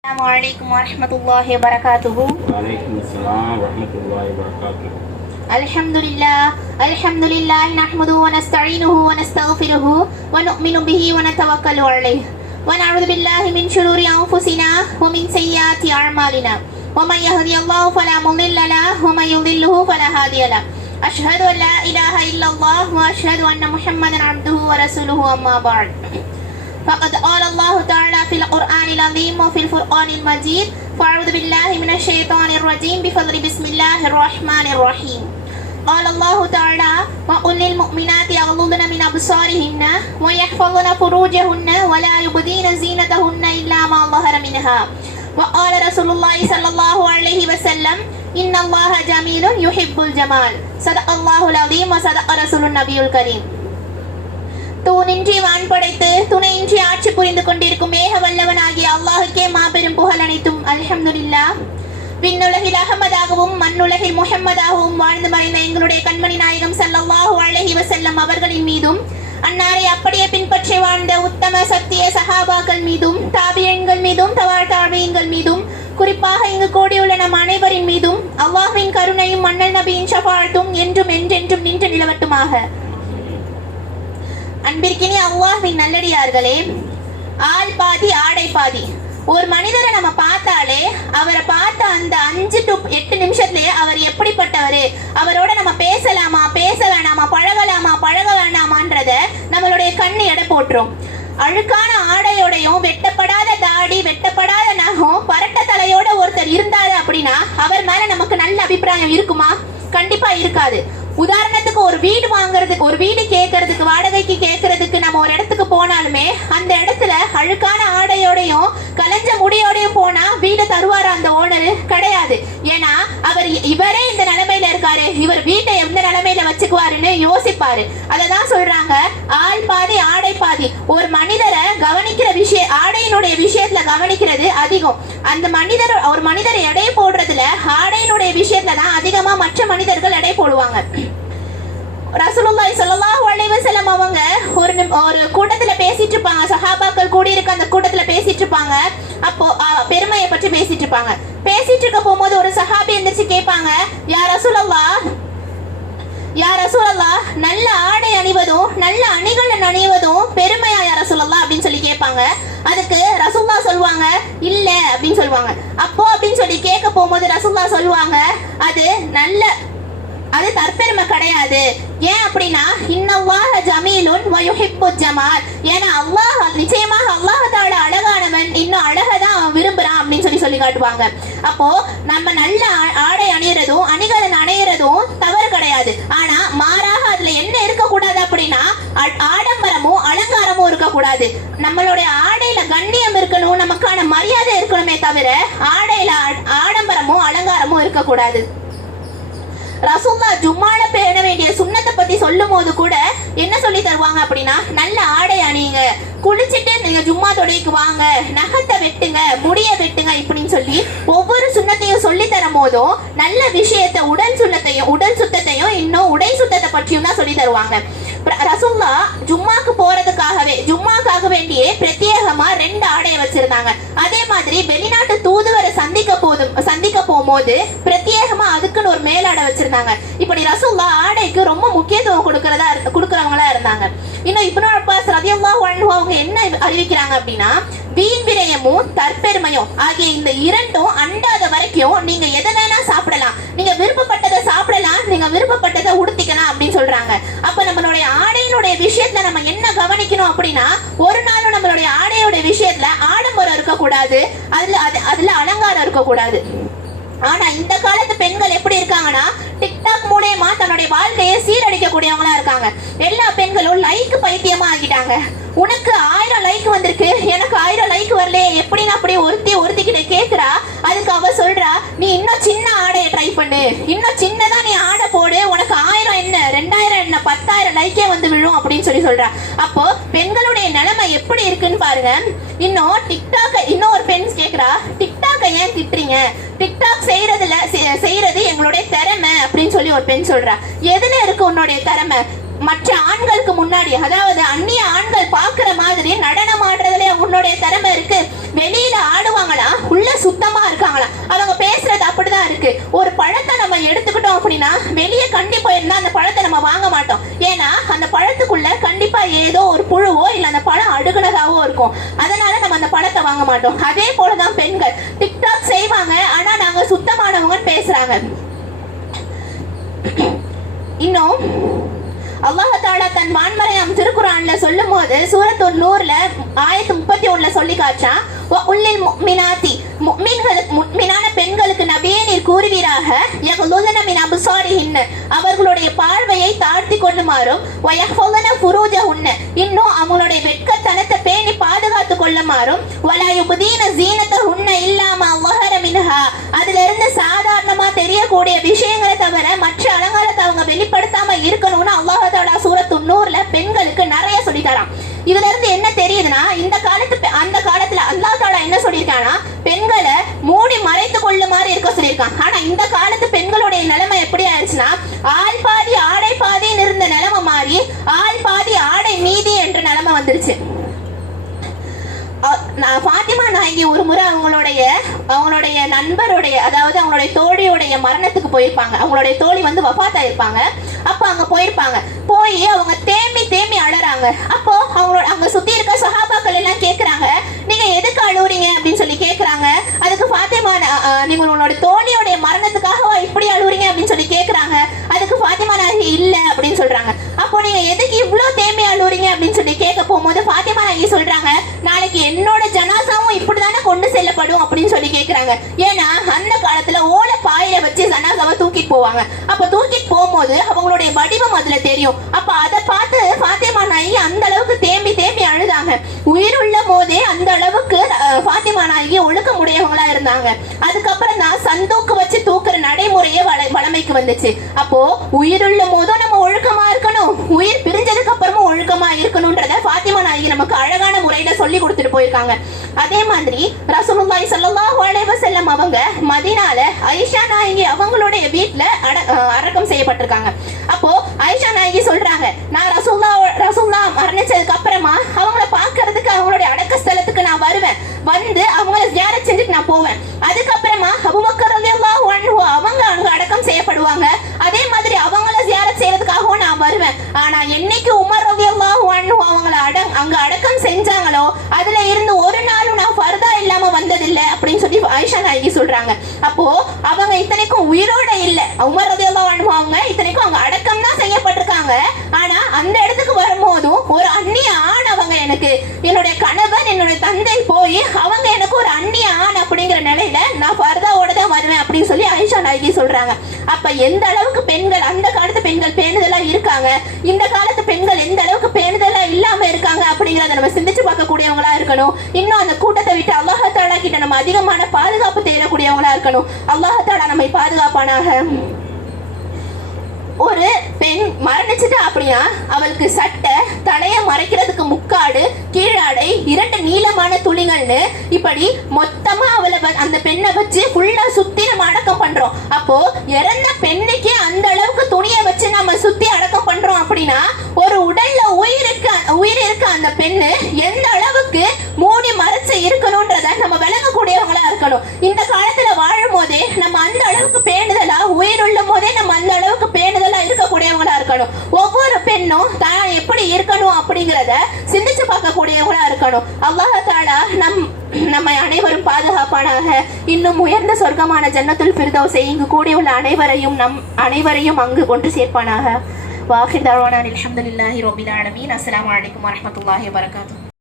السلام عليكم ورحمة الله وبركاته. وعليكم السلام ورحمة الله وبركاته. الحمد لله الحمد لله نحمده ونستعينه ونستغفره ونؤمن به ونتوكل عليه. ونعوذ بالله من شرور أنفسنا ومن سيئات أعمالنا. ومن يهدي الله فلا مضل له ومن يضله فلا هادي له. أشهد أن لا إله إلا الله وأشهد أن محمدا عبده ورسوله أما بعد. فقد قال الله تعالى في القرآن العظيم وفي الفرقان المجيد. فأعوذ بالله من الشيطان الرجيم. بفضل بسم الله الرحمن الرحيم. قال الله تعالى وقل للمؤمنات يغضضن من أبصارهن ويحفظن فروجهن ولا يبدين زينتهن إلا ما ظهر منها. وقال رسول الله صلى الله عليه وسلم إن الله جميل يحب الجمال. صدق الله العظيم وصدق رسول النبي الكريم. தூணின்றி வான் படைத்து துணையின்றி ஆட்சி புரிந்து கொண்டிருக்கும் ஏக வல்லவனாகிய அல்லாஹுக்கே மாபெரும் புகழ் அனைத்தும். அல்ஹம்துலில்லா. விண்ணுலகில் அகமதாகவும் மண்ணுலகில் முஹம்மதாகவும் வாழ்ந்து மறைந்த எங்களுடைய கண்மணி நாயகம் ஸல்லல்லாஹு அலைஹி வஸல்லம் அவர்களின் மீதும் அன்னாரை அப்படியே பின்பற்றி வாழ்ந்த உத்தம சத்திய சஹாபாக்கள் மீதும் தாபியன்கள் மீதும் தவாழ் தாபியன்கள் மீதும் குறிப்பாக இங்கு கூடியுள்ள நம் அனைவரின் மீதும் அல்லாஹ்வின் கருணையும் மன்னல் நபியின் சபாழ்த்தும் என்றும் என்றென்றும் நின்று நிலவட்டுமாக. அன்பிற்கினி அவ்வாவின் நல்லடியார்களே ஆள் பாதி ஆடை பாதி. ஒரு மனிதரை நம்ம பார்த்தாலே அவரை பார்த்த அந்த அஞ்சு டு எட்டு நிமிஷத்துலயே அவர் எப்படிப்பட்டவர்? அவரோட நம்ம பேசலாமா பேச வேணாமா பழகலாமா பழக வேணாமான்றத நம்மளுடைய கண்ணு எடை போட்டுரும். அழுக்கான ஆடையோடையும் வெட்டப்பட தாடி வெட்டப்படாத நகம் பரட்ட தலையோட ஒருத்தர் இருந்தாரு அப்படின்னா அவர் மேல நமக்கு நல்ல அபிப்பிராயம் இருக்குமா கண்டிப்பா இருக்காது உதாரணத்துக்கு ஒரு வீடு வாங்குறதுக்கு ஒரு வீடு கேட்கறதுக்கு வாடகைக்கு கேட்கறதுக்கு நம்ம ஒரு இடத்துக்கு போனாலுமே அந்த இடத்துல அழுக்கான ஆடையோடையும் கலைஞ்ச முடியோடையும் போனா வீடு தருவாரா அந்த ஓனர் கிடையாது ஏன்னா அவர் இவரே இந்த நிலைமையில இருக்காரு இவர் வீட்டை எந்த நிலைமையில வச்சுக்குவாருன்னு யோசிப்பாரு. அததான் சொல்றாங்க ஆள் பாதி ஆடை பாதி. ஒரு மனிதரை கவனிக்கிற விஷய ஆடையினுடைய விஷயத்துல கவனிக்கிறது அதிகம். அந்த மனிதர் ஒரு மனிதர் எடை போடுறதுல ஆடையினுடைய விஷயத்துல தான் அதிகமா மற்ற மனிதர்கள் எடை போடுவாங்க. ரசூலுல்லாஹி ஸல்லல்லாஹு அலைஹி வஸல்லம் அவங்க ஒரு ஒரு கூட்டத்துல பேசிட்டு இருப்பாங்க. சஹாபாக்கள் கூடி இருக்க அந்த கூட்டத்துல பேசிட்டு இருப்பாங்க. அப்போ பெருமையை பற்றி பேசிட்டு இருப்பாங்க. பேசிட்டு இருக்க போகும்போது ஒரு சஹாபி எந்திரிச்சு கேட்பாங்க யா ரசூலல்லாஹ் யா ரசூலல்லா நல்ல ஆடை அணிவதும் நல்ல அணிகள் அணிவதும் பெருமையா யார சொல்லலாம் அப்படின்னு சொல்லி கேட்பாங்க. அதுக்கு ரசுல்லா சொல்லுவாங்க இல்ல அப்படின்னு சொல்லுவாங்க அப்போ அப்படின்னு சொல்லி கேட்க போகும்போது ரசுல்லா சொல்லுவாங்க அது நல்ல அது தற்பெருமை கிடையாது. ஏன் அப்படின்னா இன்னல்லாஹ ஜமீலுன் வயுஹிப்பு ஜமால். ஏன்னா அல்லாஹ் நிச்சயமாக அல்லாஹ் தால அழகானவன். இன்னும் அழகை தான் அவன் விரும்புறான் அப்படின்னு சொல்லி சொல்லி காட்டுவாங்க. அப்போ நம்ம நல்ல ஆடை அணியறதும் அணிகலன் அணையறதும் தவறு கிடையாது. ஆனா மாறாக அதுல என்ன இருக்கக்கூடாது அப்படின்னா அ- ஆடம்பரமும் அலங்காரமும் இருக்கக்கூடாது. நம்மளுடைய ஆடையில கண்ணியம் இருக்கணும் நமக்கான மரியாதை இருக்கணுமே தவிர ஆடையில ஆடம்பரமும் அலங்காரமும் இருக்கக்கூடாது. ரசூல்லா ஜும்மால பேண வேண்டிய சுண்ணத்தை பத்தி சொல்லும் போது கூட என்ன சொல்லி தருவாங்க அப்படின்னா நல்ல ஆடை அணியுங்க. குளிச்சுட்டு நீங்க ஜும்மா தொடைக்கு வாங்க. நகத்தை வெட்டுங்க முடிய வெட்டுங்க இப்படின்னு சொல்லி ஒவ்வொரு சுண்ணத்தையும் சொல்லி தரும் போதும் நல்ல விஷயத்தை உடல் சுண்ணத்தையும் உடல் சுத்தத்தையும் இன்னும் உடை சுத்தத்தை பற்றியும் தான் சொல்லி தருவாங்க. ரசூல்லா ஜும்மாக்கு போறதுக்காகவே ஜும்மாக்காக வேண்டியே பிரத்யேகமா ரெண்டு ஆடையை வச்சிருந்தாங்க. அதே மாதிரி வெளிநாட்டு தூதுவரை சந்திக்க போதும் சந்திக்க போகும்போது பிரத்யேகமா அதுக்குன்னு ஒரு மேலாடை வச்சிருந்தாங்க. இப்படி ரசூல்லா ஆடைக்கு ரொம்ப முக்கியத்துவம் கொடுக்கறதா கொடுக்கறவங்களா இருந்தாங்க. இன்னும் இப்னு அப்பாஸ் ரலியல்லாஹு அவங்க என்ன அறிவிக்கிறாங்க அப்படின்னா வீண் விரயமும் தற்பெருமையும் ஆகிய இந்த இரண்டும் அண்டாத வரைக்கும் நீங்க எதை வேணா சாப்பிடலாம். நீங்க விருப்பப்பட்டதை சாப்பிடலாம் நீங்க விருப்பப்பட்டதை உடுத்திக்கலாம் அப்படின்னு சொல்றாங்க. அப்ப நம்மளுடைய ஆடையினுடைய விஷயத்துல நம்ம என்ன கவனிக்கணும் அப்படின்னா ஒரு நாளும் நம்மளுடைய ஆடையோட விஷயத்துல ஆடம்பரம் இருக்கக்கூடாது. அதுல அது அதுல அலங்காரம் இருக்கக்கூடாது. ஆனா இந்த காலத்து பெண்கள் எப்படி இருக்காங்கன்னா டிக்டாக் மூலயமா தன்னுடைய வாழ்க்கையை சீரழிக்கக்கூடியவங்களா இருக்காங்க. எல்லா பெண்களும் லைக் பைத்தியமா ஆகிட்டாங்க. உனக்கு ஆயிரம் லைக் வந்திருக்கு. எனக்கு ஆயிரம் லைக் வரலையே. எப்படி அப்படியே அப்படி ஒருத்தி ஒருத்திக்கிட்ட கேக்குறா? அதுக்கு அவ சொல்றா நீ இன்னும் சின்ன ஆடையை ட்ரை பண்ணு. இன்னும் சின்னதா நீ ஆடை போடு. உனக்கு ஆயிரம் என்ன? ரெண்டாயிரம் என்ன பத்தாயிரம் லைக்கே வந்து விழும் அப்படின்னு சொல்லி சொல்றா. அப்போ பெண்களுடைய நிலைமை எப்படி இருக்குன்னு பாருங்க. இன்னும் டிக்டாக் இன்னும் ஒரு பெண் கேக்குறா. டிக்டாக்க ஏன் திட்டுறீங்க? டிக்டாக் செய்யறதுல செய்யறது எங்களுடைய திறமை அப்படின்னு சொல்லி ஒரு பெண் சொல்றா. எதுல இருக்கு உன்னுடைய திறமை? மற்ற ஆண்களுக்கு முன்னாடி அதாவது அந்நிய ஆண்கள் பார்க்குற மாதிரி நடனம் ஆடுறதுல உன்னுடைய திறமை இருக்கு. வெளியில ஆடுவாங்களா? உள்ள சுத்தமா இருக்காங்களா? அவங்க பேசுறது அப்படிதான் இருக்கு. ஒரு பழத்தை நம்ம எடுத்துக்கிட்டோம் அப்படின்னா வெளியே கண்டி போயிருந்தா அந்த பழத்தை நம்ம வாங்க மாட்டோம். ஏன்னா அந்த பழத்துக்குள்ள கண்டிப்பா ஏதோ ஒரு புழுவோ இல்ல அந்த பழம் அடுகுனதாவோ இருக்கும். அதனால நம்ம அந்த பழத்தை வாங்க மாட்டோம். அதே போலதான் பெண்கள். டிக்டாக் செய்வாங்க. ஆனா நாங்க சுத்தமானவங்கன்னு பேசுறாங்க. இன்னும் அல்லாஹாலா தன் வான்மறையாம் திருக்குறான்ல சொல்லும் போது சூரத்தூர் நூறுல ஆயிரத்தி முப்பத்தி ஒண்ணுல சொல்லி காட்டுறான் உள்ளில் முக்மினாத்தி. முக்மீன்களுக்கு முக்மினான பெண்களுக்கு நபியே நீர் கூறுவீராக. யகுலுன மின் அபுசாரிஹின்ன. அவர்களுடைய பார்வையை தாழ்த்தி கொள்ளுமாறும் வயஹுலன உன்னு இன்னும் அவங்களுடைய வெட்கத்தனத்தை பேணி பாதுகாத்து கொள்ளுமாறும் வலாயுபதீன ஜீனத்தஹுன்ன இல்லாம வஹர மின்ஹா. அதுல இருந்து சாதாரணமா தெரியக்கூடிய விஷயம் தவிர மற்ற அலங்காரத்தை அவங்க வெளிப்படுத்தாம இருக்கணும்னு அல்லாஹாலா சூரத்து நூறுல பெண்களுக்கு நிறைய சொல்லி தரான் இதுல இருந்து என்ன தெரியுதுன்னா இந்த காலத்து பெ- அந்த காலத்துல அல்லாஹ் தாலா என்ன சொல்லியிருக்கானா பெண்களை மூடி மறைத்து கொள்ளுமாறு இருக்க சொல்லியிருக்கான். ஆனா இந்த காலத்து பெண்களுடைய நிலைமை எப்படி ஆயிடுச்சுன்னா ஆள் பாதி ஆடை பாதின்னு இருந்த நிலைமை மாறி ஆள் பாதி ஆடை மீதி என்ற நிலைமை வந்துருச்சு. நான் ஃபாத்திமா நாயகி ஒரு முறை அவங்களுடைய அவங்களுடைய நண்பருடைய அதாவது அவங்களுடைய தோழியுடைய மரணத்துக்கு போயிருப்பாங்க. அவங்களுடைய தோழி வந்து வஃபாத்தா இருப்பாங்க அப்போ அங்கே போயிருப்பாங்க. போய் அவங்க தேம்பி தேம்பி அழறாங்க அப்போ அவங்களோட அங்கே சுற்றி இருக்க சஹாபாக்கள் எல்லாம் கேட்குறாங்க நீங்கள் எதுக்கு அழுவுறீங்க? அப்படின்னு சொல்லி கேட்குறாங்க அதுக்கு ஃபாத்திமா நீங்கள் உங்களோட தோழியோடைய மரணத்துக்காகவா இப்படி அழுவுறீங்க? அப்படின்னு சொல்லி கேட்குறாங்க அதுக்கு ஃபாத்திமா நாயகி இல்லை அப்படின்னு சொல்கிறாங்க அப்போ நீங்கள் எதுக்கு இவ்வளோ தேம்பி அழுவுறீங்க? அப்படின்னு சொல்லி கேட்க போகும்போது ஃபாத்திமா சொல்றாங்க. நாளைக்கு என்னோட ஜனாசாவும் இப்படிதானே கொண்டு செல்லப்படும் அப்படின்னு சொல்லி கேக்குறாங்க. ஏன்னா அந்த காலத்துல ஓலை பாயில வச்சு ஜனாசாவை தூக்கிட்டு போவாங்க. அப்ப தூக்கிட்டு போகும்போது அவங்களுடைய வடிவம் அதுல தெரியும். அப்ப அதை பார்த்து ஃபாத்திமா நாயகி அந்த அளவுக்கு தேம்பி தேம்பி அழுதாங்க. உயிர் உள்ள போதே அந்த அளவுக்கு அஹ், ஃபாத்திமா ஒழுக்கம் உடையவங்களா இருந்தாங்க. அதுக்கப்புறம் தான் சந்தூக்கு வச்சு தூக்குற நடைமுறையே வள- வளமைக்கு வந்துச்சு. அப்போ உயிருள்ள போதும் நம்ம ஒழுக்கமா இருக்கணும். உயிர் இருக்கணும்ன்றத ஃபாத்திமா நாயகி நமக்கு அழகான முறையில சொல்லி கொடுத்துட்டு போயிருக்காங்க. அதே மாதிரி ரசூலுல்லாஹி ஸல்லல்லாஹு அலைஹி வஸல்லம் அவங்க மதீனால ஐஷா நாயகி அவங்களுடைய வீட்ல அடக்கம் செய்யப்பட்டிருக்காங்க. அப்போ ஐஷா நாயகி சொல்றாங்க நான் ரசூல்லா ரசூல்லா மரணிச்சதுக்கு அப்புறமா அவங்கள பாக்குறதுக்கு அவங்களுடைய அடக்க ஸ்தலத்துக்கு நான் வருவேன். வந்து அவங்கள ஜியாரத் செஞ்சுட்டு நான் போவேன். அதுக்கப்புறமா அபூபக்கர் ரலியல்லாஹு அன்ஹு அவங்க அங்க அடக்கம் செய்யப்படுவாங்க. அதே மாதிரி அவங்க நான் வருவேன். ஆனா என்னைக்கு உமர் ரலியல்லாஹு அன்ஹு அவங்கள அட அங்க அடக்கம் செஞ்சாங்களோ அதுல இருந்து ஒரு நாளும் நான் ஃபர்தா இல்லாம வந்ததில்லை அப்படின்னு சொல்லி ஆயிஷா நாயகி சொல்றாங்க. அப்போ அவங்க இத்தனைக்கும் உயிரோட இல்ல. உமர் ரலியல்லாஹு அன்ஹு அவங்க இத்தனைக்கும் அவங்க அடக்கம் தான் செய்யப்பட்டிருக்காங்க. ஆனா அந்த இடத்துக்கு வரும்போதும் ஒரு அந்நிய ஆண் அவங்க எனக்கு என்னுடைய கணவன் என்னுடைய தந்தை போய் அவங்க எனக்கு ஒரு அந்நிய ஆண் அப்படிங்கிற நிலையில நான் ஃபர்தா தான் வருவேன் அப்படின்னு சொல்லி ஐஷா நாயகி சொல்றாங்க. அப்ப எந்த அளவுக்கு பெண்கள் அந்த காலத்து பெண்கள் பேணுதலா இருக்காங்க? இந்த காலத்து பெண்கள் எந்த அளவுக்கு பேணுதலா இல்லாம இருக்காங்க அப்படிங்கறத நம்ம சிந்திச்சு பார்க்கக்கூடியவங்களா இருக்கணும். இன்னும் அந்த கூட்டத்தை விட்டு அல்லாஹத்தாலா கிட்ட நம்ம அதிகமான பாதுகாப்பு தேடக்கூடியவங்களா இருக்கணும். அல்லாஹத்தாலா நம்மை பாதுகாப்பானாக. பெண் மரணிச்சிட்டா அப்படின்னா அவளுக்கு சட்டை தலைய மறைக்கிறதுக்கு முக்காடு கீழாடை இரண்டு நீளமான துணிகள்னு. இப்படி மொத்தமா அவளை அந்த பெண்ணை வச்சு ஃபுல்லா சுத்தி நம்ம அடக்கம் பண்றோம். அப்போ இறந்த பெண்ணுக்கே அந்த அளவுக்கு துணியை வச்சு நம்ம சுத்தி அடக்கம் பண்றோம் அப்படின்னா ஒரு உடல்ல உயிர் இருக்க உயிர் இருக்க அந்த பெண்ணு எந்த அளவுக்கு மூடி மறைச்சு இருக்கணும்ன்றத நம்ம விளங்கக்கூடியவங்களா இருக்கணும். இந்த காலத்துல வாழும் போதே நம்ம அந்த அளவுக்கு பேணுதலா உயிர் உள்ள போதே நம்ம அந்த அளவுக்கு பேணுதலா இருக்கக்கூடியவங்களா இருக்கணும். ஒவ்வொரு பெண்ணும் தான் எப்படி இருக்கணும் அப்படிங்கிறத சிந்திச்சு பார்க்கக்கூடியவங்களா இருக்கணும். அவ்வாறு நம் நம்மை அனைவரும் பாதுகாப்பானாக. இன்னும் உயர்ந்த சொர்க்கமான ஜன்னத்துல் ஃபிர்தௌஸை இங்கு கூடியுள்ள அனைவரையும் நம் அனைவரையும் அங்கு கொண்டு சேர்ப்பானாக. வாஹிர் தர்வானா அல்ஹம்துலில்லாஹி ரபில் ஆலமீன். அஸ்ஸலாமு அலைக்கும் வரஹ்மத்துல்லாஹி